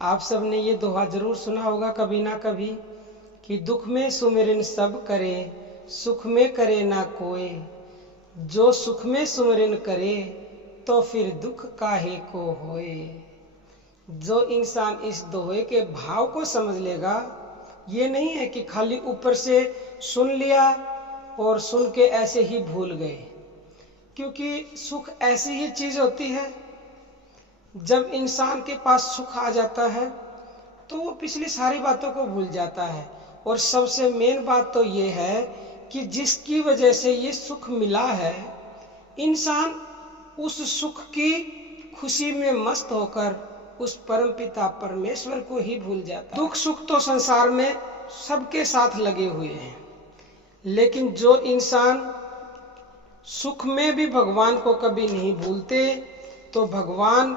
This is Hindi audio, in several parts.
आप सब ने ये दोहा जरूर सुना होगा कभी ना कभी कि दुख में सुमिरन सब करे, सुख में करे ना कोई। जो सुख में सुमिरन करे तो फिर दुख काहे को होए। जो इंसान इस दोहे के भाव को समझ लेगा, ये नहीं है कि खाली ऊपर से सुन लिया और सुन के ऐसे ही भूल गए, क्योंकि सुख ऐसी ही चीज होती है, जब इंसान के पास सुख आ जाता है तो वो पिछली सारी बातों को भूल जाता है। और सबसे मेन बात तो ये है कि जिसकी वजह से ये सुख मिला है, इंसान उस सुख की खुशी में मस्त होकर उस परमपिता परमेश्वर को ही भूल जाता है। दुख सुख तो संसार में सबके साथ लगे हुए हैं, लेकिन जो इंसान सुख में भी भगवान को कभी नहीं भूलते, तो भगवान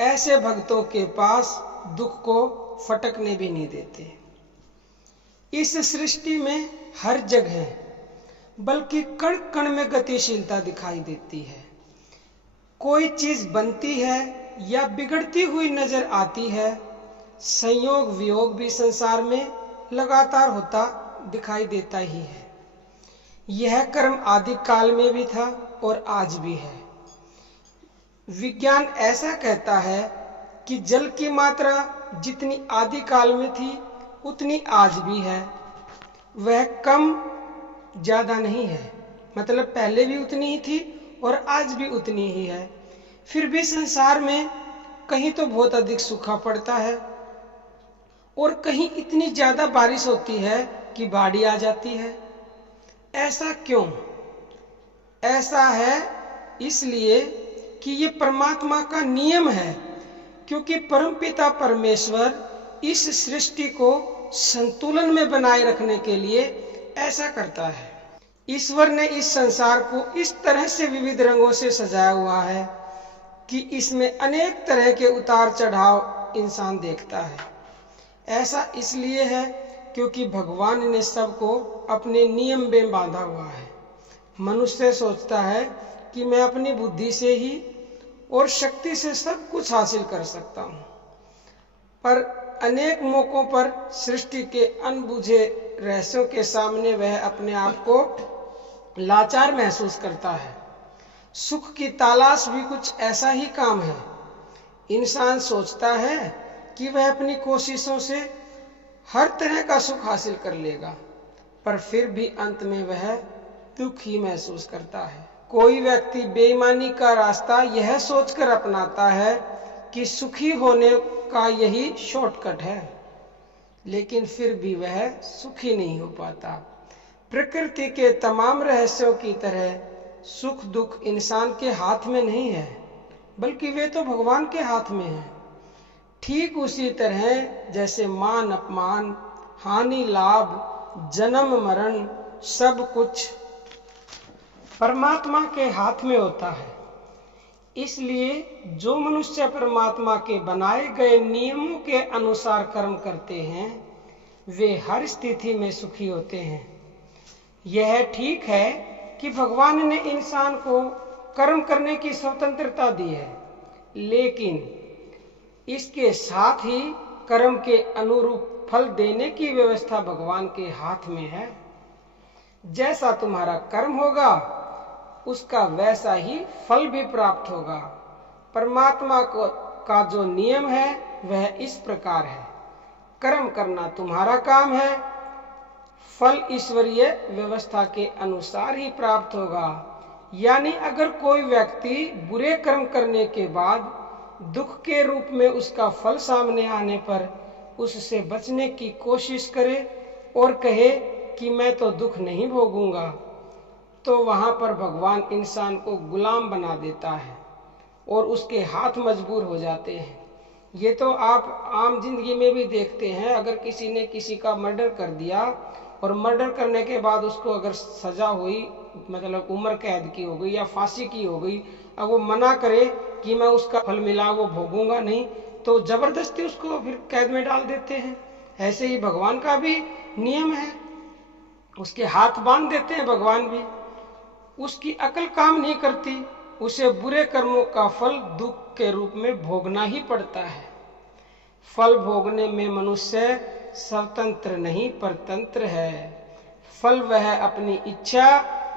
ऐसे भक्तों के पास दुख को फटकने भी नहीं देते। इस सृष्टि में हर जगह बल्कि कण कण में गतिशीलता दिखाई देती है। कोई चीज बनती है या बिगड़ती हुई नजर आती है। संयोग वियोग भी संसार में लगातार होता दिखाई देता ही है। यह कर्म आदि काल में भी था और आज भी है। विज्ञान ऐसा कहता है कि जल की मात्रा जितनी आदि काल में थी उतनी आज भी है। वह कम ज्यादा नहीं है, मतलब पहले भी उतनी ही थी और आज भी उतनी ही है। फिर भी संसार में कहीं तो बहुत अधिक सूखा पड़ता है और कहीं इतनी ज्यादा बारिश होती है कि बाढ़ आ जाती है। ऐसा क्यों? ऐसा है इसलिए कि ये परमात्मा का नियम है, क्योंकि परमपिता परमेश्वर इस सृष्टि को संतुलन में बनाए रखने के लिए ऐसा करता है। ईश्वर ने इस संसार को इस तरह से विविध रंगों से सजाया हुआ है कि इसमें अनेक तरह के उतार चढ़ाव इंसान देखता है। ऐसा इसलिए है क्योंकि भगवान ने सबको अपने नियम में बांधा हुआ है। मनुष्य सोचता है कि मैं अपनी बुद्धि से ही और शक्ति से सब कुछ हासिल कर सकता हूं, पर अनेक मौकों पर सृष्टि के अनबुझे रहस्यों के सामने वह अपने आप को लाचार महसूस करता है। सुख की तलाश भी कुछ ऐसा ही काम है। इंसान सोचता है कि वह अपनी कोशिशों से हर तरह का सुख हासिल कर लेगा, पर फिर भी अंत में वह दुख ही महसूस करता है। कोई व्यक्ति बेईमानी का रास्ता यह सोचकर अपनाता है कि सुखी होने का यही शॉर्टकट है, लेकिन फिर भी वह सुखी नहीं हो पाता। प्रकृति के तमाम रहस्यों की तरह सुख दुख इंसान के हाथ में नहीं है, बल्कि वे तो भगवान के हाथ में है। ठीक उसी तरह जैसे मान अपमान, हानि लाभ, जन्म मरण सब कुछ परमात्मा के हाथ में होता है। इसलिए जो मनुष्य परमात्मा के बनाए गए नियमों के अनुसार कर्म करते हैं, वे हर स्थिति में सुखी होते हैं। यह ठीक है कि भगवान ने इंसान को कर्म करने की स्वतंत्रता दी है, लेकिन इसके साथ ही कर्म के अनुरूप फल देने की व्यवस्था भगवान के हाथ में है। जैसा तुम्हारा कर्म होगा उसका वैसा ही फल भी प्राप्त होगा। परमात्मा का जो नियम है वह इस प्रकार है, कर्म करना तुम्हारा काम है, फल ईश्वरीय व्यवस्था के अनुसार ही प्राप्त होगा। यानी अगर कोई व्यक्ति बुरे कर्म करने के बाद दुख के रूप में उसका फल सामने आने पर उससे बचने की कोशिश करे और कहे कि मैं तो दुख नहीं भोगूंगा, तो वहां पर भगवान इंसान को गुलाम बना देता है और उसके हाथ मजबूर हो जाते हैं। ये तो आप आम जिंदगी में भी देखते हैं। अगर किसी ने किसी का मर्डर कर दिया और मर्डर करने के बाद उसको अगर सजा हुई, मतलब उम्र कैद की हो गई या फांसी की हो गई, अब वो मना करे कि मैं उसका फल मिला वो भोगूंगा नहीं, तो जबरदस्ती उसको फिर कैद में डाल देते हैं। ऐसे ही भगवान का भी नियम है, उसके हाथ बांध देते हैं। भगवान भी, उसकी अकल काम नहीं करती, उसे बुरे कर्मों का फल दुख के रूप में भोगना ही पड़ता है। फल भोगने में मनुष्य स्वतंत्र नहीं परतंत्र है। फल वह अपनी इच्छा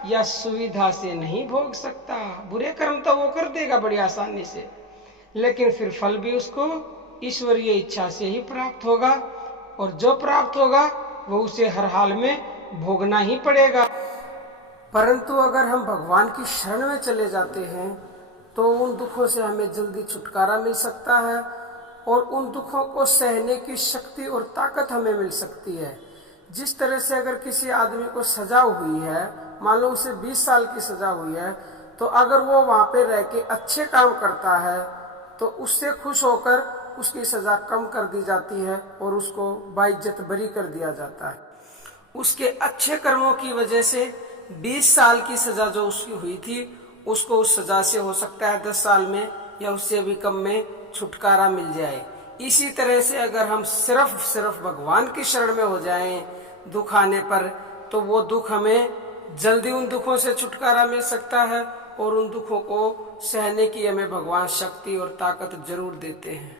या सुविधा से नहीं भोग सकता। बुरे कर्म तो वो कर देगा बड़ी आसानी से, लेकिन फिर फल भी उसको ईश्वरीय इच्छा से ही प्राप्त होगा, और जो प्राप्त होगा वो उसे हर हाल में भोगना ही पड़ेगा। परंतु अगर हम भगवान की शरण में चले जाते हैं तो उन दुखों से हमें जल्दी छुटकारा मिल सकता है, और उन दुखों को सहने की शक्ति और ताकत हमें मिल सकती है। जिस तरह से अगर किसी आदमी को सजा हुई है, मान लो उसे 20 साल की सजा हुई है, तो अगर वो वहां पे रह के अच्छे काम करता है तो उससे खुश होकर उसकी सजा कम कर दी जाती है और उसको बाइज्जत बरी कर दिया जाता है। उसके अच्छे कर्मों की वजह से 20 साल की सजा जो उसकी हुई थी, उसको उस सजा से हो सकता है 10 साल में या उससे भी कम में छुटकारा मिल जाए। इसी तरह से अगर हम सिर्फ भगवान की शरण में हो जाएं दुख आने पर, तो वो दुख हमें जल्दी उन दुखों से छुटकारा मिल सकता है, और उन दुखों को सहने की हमें भगवान शक्ति और ताकत जरूर देते हैं।